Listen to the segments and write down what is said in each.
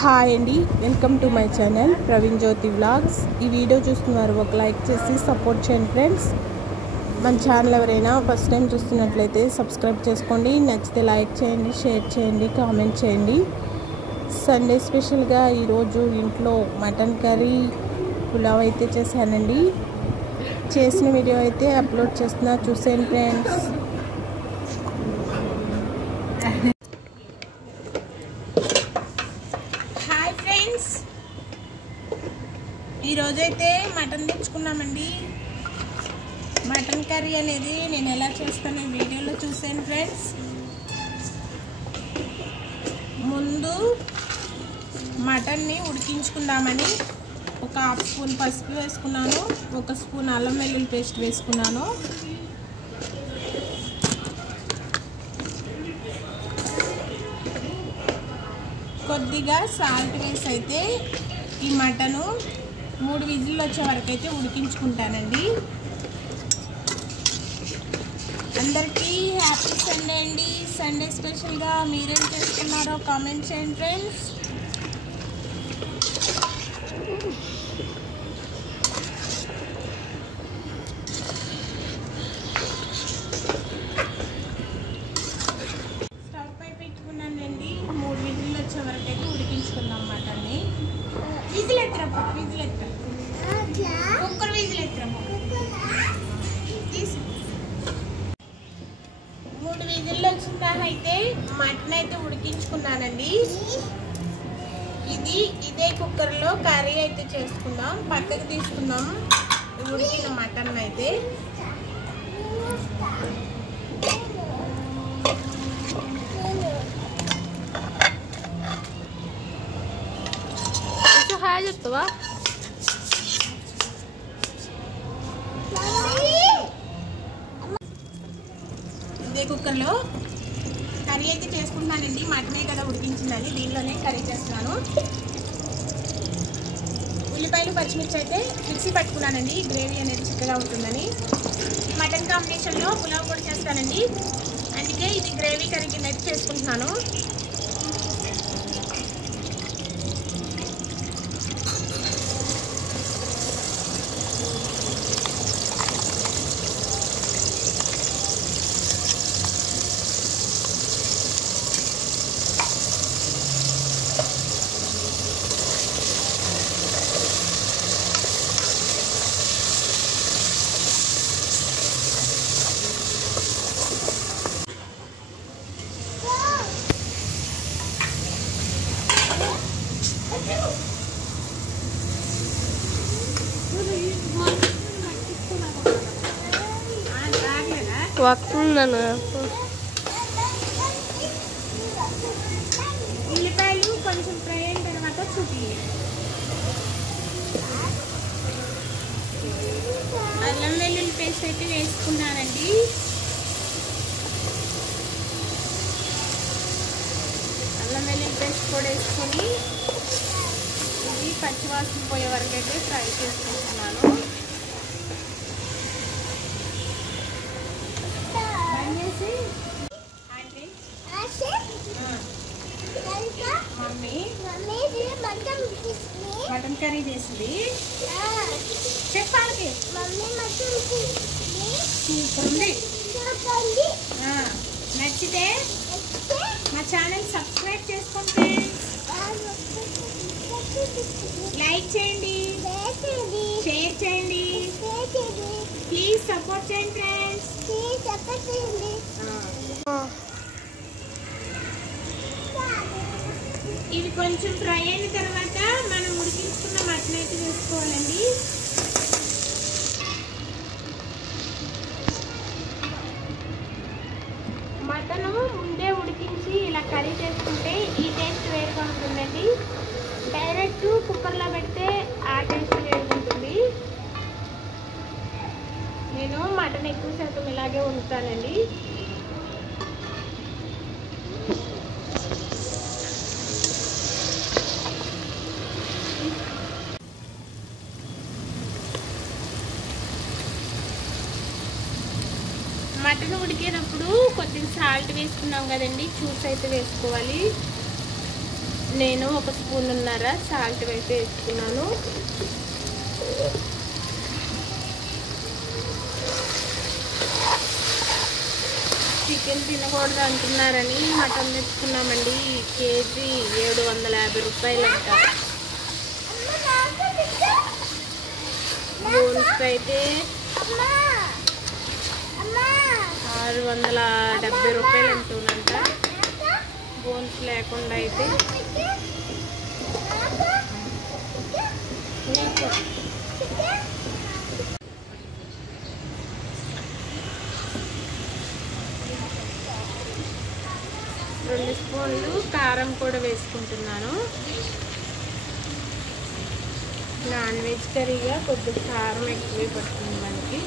Hi అండి, welcome to my channel Praveen Jyothi vlogs. ఈ video చూస్తున్నారు, ఒక లైక్ చేసి సపోర్ట్ చేయండి ఫ్రెండ్స్. మన ఛానల్ ఎవరైనా ఫస్ట్ టైం చూస్తున్నట్లయితే సబ్స్క్రైబ్ చేసుకోండి. నచ్చితే లైక్ చేయండి, షేర్ చేయండి, కామెంట్ చేయండి. సండే స్పెషల్గా ఈరోజు ఇంట్లో మటన్ కర్రీ పులావ్ అయితే చేశానండి. చేసిన వీడియో అయితే అప్లోడ్ చేస్తున్నా, చూసేయండి ఫ్రెండ్స్. ఈరోజైతే మటన్ తెచ్చుకున్నామండి. మటన్ కర్రీ అనేది నేను ఎలా చేస్తాను ఈ వీడియోలో చూసాను ఫ్రెండ్స్. ముందు మటన్ని ఉడికించుకుందామని ఒక హాఫ్ స్పూన్ పసుపు వేసుకున్నాను, ఒక స్పూన్ అల్లం వెల్లుల్లి పేస్ట్ వేసుకున్నాను, కొద్దిగా సాల్ట్ వేసి అయితే ఈ మటను 3 విజిల్లు వచ్చే వరకు అయితే ఉడికించుకుంటానండి. అందరికీ హ్యాపీ సండే అండి. సండే స్పెషల్గా మీరేం చేసుకున్నారో కామెంట్ చేయండి ఫ్రెండ్స్. స్టవ్ పై పెట్టుకున్నానండి. 3 విజిల్లు వచ్చే వరకు అయితే ఉడికించుకుందాం మటన్ని. విజిల్ ఎత్తరా, విజిల్ ఎత్తరా, కుక్కర్ విజిల్ ఎత్తరా. 3 విజిల్లు వచ్చిందా అయితే మటన్ అయితే ఉడికించుకున్నానండి. ఇదే కుక్కర్లో కర్రీ అయితే చేసుకుందాం. పక్కకు తీసుకుందాం ఉడికిన మటన్ అయితే. చెప్తావా? ఇదే కుక్కర్లో కర్రీ అయితే చేసుకుంటున్నానండి. మటనే కదా ఉడికించిందని దీనిలోనే కర్రీ చేస్తున్నాను. ఉల్లిపాయలు పచ్చిమిర్చి అయితే మిక్సీ పట్టుకున్నానండి, గ్రేవీ అనేది చిక్కగా ఉంటుందని. మటన్ కాంబినేషన్లో పులావ్ కూడా చేస్తానండి, అందుకే ఇది గ్రేవీ కర్రీ కింద అయితే చేసుకుంటున్నాను. ఉల్లిపాయలు కొంచెం ఫ్రై అయిన తర్వాత అల్లం వెల్లుల్లి పేస్ట్ అయితే వేసుకున్నానండి. అల్లం వెల్లుల్లి పేస్ట్ కూడా వేసుకొని ఇది పచ్చివాసన పోయే వరకు అయితే ఫ్రై చేసుకుంటున్నాను. మటన్ కర్రీ చేసింది చెప్పాలి. సూపర్ ఉంది. నచ్చితే మా ఛానల్ సబ్స్క్రైబ్ చేసుకోండి, లైక్ చేయండి, షేర్ చేయండి, ప్లీజ్ సపోర్ట్ చేయండి ఫ్రెండ్స్. ఇది కొంచెం ఫ్రై అయిన తర్వాత మనం ఉడికించుకున్న మటన్ అయితే వేసుకోవాలండి. మటన్ ముందే ఉడికించి ఇలా కర్రీ చేసుకుంటే ఈ టేస్ట్ వేరుగా ఉంటుందండి. డైరెక్ట్ కుక్కర్లో పెడితే ఆ టేస్ట్ వేరుగా ఉంటుంది. నేను మటన్ ఎక్కువ శాతం ఇలాగే వండుతానండి. మటన్ ఉడికేటప్పుడు కొద్దిగా సాల్ట్ వేసుకున్నాం కదండి, చూసి అయితే వేసుకోవాలి. నేను 1 స్పూన్నర సాల్ట్ అయితే వేసుకున్నాను. చికెన్ తినకూడదు అంటున్నారని మటన్ తెచ్చుకున్నామండి. కేజీ 750 రూపాయలంట. బోన్స్ అయితే 670 రూపాయలు ఉంటుందంట. బోన్స్ లేకుండా అయితే రెండు స్పూన్లు కారం కూడా వేసుకుంటున్నాను. నాన్ వెజ్ కర్రీగా కొద్దిగా కారం ఎక్కువే పడుతుంది మనకి.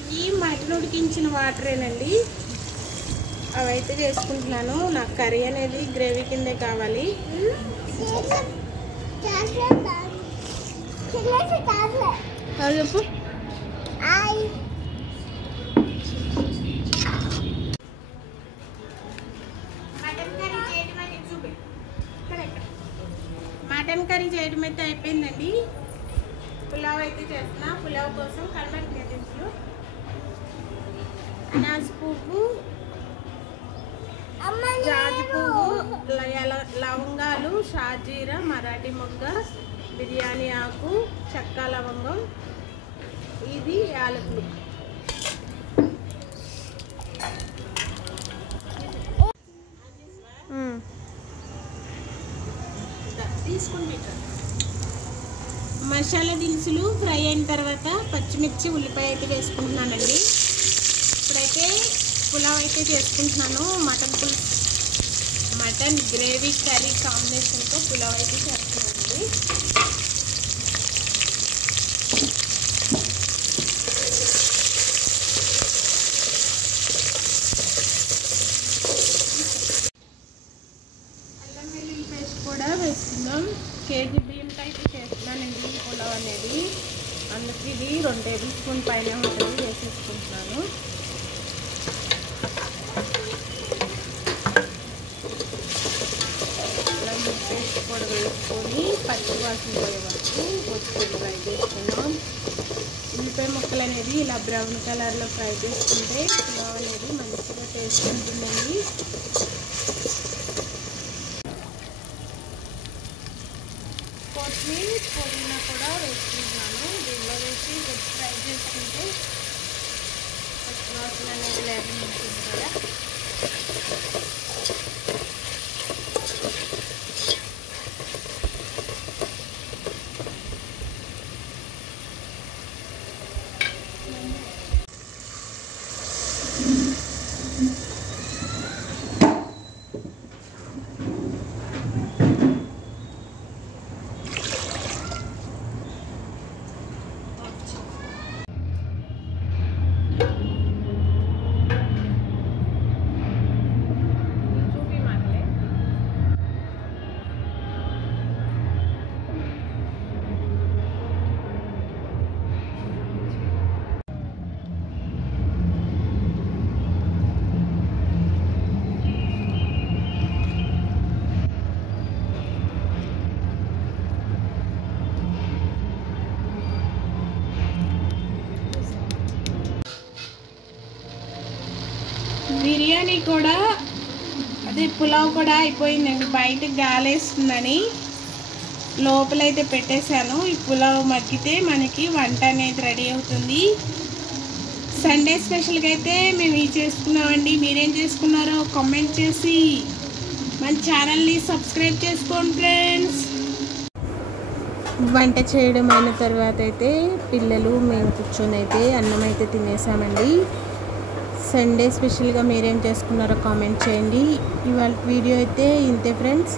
ఇవి మటన్ ఉడికించిన వాటరేనండి. అవైతే వేసుకుంటున్నాను. నాకు కర్రీ అనేది గ్రేవీ కిందే కావాలి. చెప్పు. మటన్ కర్రీ చేయడం అయితే అయిపోయిందండి. పులావ్ అయితే చేస్తున్నా. పులావ్ కోసం కల్మక్ దినుసులు, అనాస్ పువ్వు, జాజి పువ్వు, లవంగాలు, షాజీరా, మరాఠీ మొగ్గ, బిర్యానీ ఆకు, చెక్క లవంగం, ఇది యాలకులు. మసాలా దినుసులు ఫ్రై అయిన తర్వాత పచ్చిమిర్చి, ఉల్లిపాయ అయితే వేసుకుంటున్నానండి. ఇప్పుడైతే పులావ్ అయితే చేసుకుంటున్నాను. మటన్ గ్రేవీ కర్రీ కాంబినేషన్తో పులావ్ అయితే చేస్తున్నానండి. అల్లం వెల్లుల్లి పేస్ట్ కూడా వేసుకుందాం. కేజీ బియ్యంతో అయితే చేస్తున్నానండి ఈ పులావ్ అనేది. అందుకు ఇది 2 టేబుల్ స్పూన్ పైన ఉంటుంది, వేసేసుకుంటున్నాను. అల్లం పేస్ట్ కూడా వేసుకొని పచ్చి వాసన పోయే వరకు కొద్దిగా ఫ్రై చేసుకున్నాం. ఉల్లిపాయ ముక్కలు అనేది ఇలా బ్రౌన్ కలర్లో ఫ్రై చేసుకుంటే పులావ్ అనేది మంచిగా టేస్ట్ ఉంటుందండి. కొత్తిమీర, పుదీనా కూడా వేసుకుంటున్నాను. దీనిలో వేసి కొద్ది ఫ్రై చేసుకుంటే పచ్చి వాసన అనేది లేకుండా ఉంటుంది కదా. బిర్యానీ కూడా అదే పులావ్ కూడా అయిపోయిందండి. బయటకు గాలేస్తుందని లోపలైతే పెట్టేశాను. ఈ పులావ్ మగ్గితే మనకి వంట అనేది రెడీ అవుతుంది. సండే స్పెషల్గా అయితే మేము ఇవి చేసుకున్నామండి. మీరేం చేసుకున్నారో కామెంట్ చేసి మన ఛానల్ని సబ్స్క్రైబ్ చేసుకోండి ఫ్రెండ్స్. వంట చేయడం అయిన తర్వాత అయితే పిల్లలు మేము కూర్చొని అయితే అన్నం అయితే తినేసామండి. సండే స్పెషల్గా మీరేం చేసుకున్నారో కామెంట్ చేయండి. ఇవాళ వీడియో అయితే ఇంతే ఫ్రెండ్స్.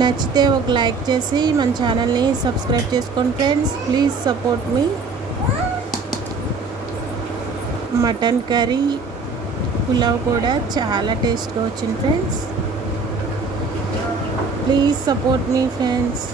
నచ్చితే ఒక లైక్ చేసి మన ఛానల్ని సబ్స్క్రైబ్ చేసుకోండి friends. Please support me. Mutton curry, pulao కూడా చాలా టేస్ట్గా వచ్చింది friends. Please support me friends.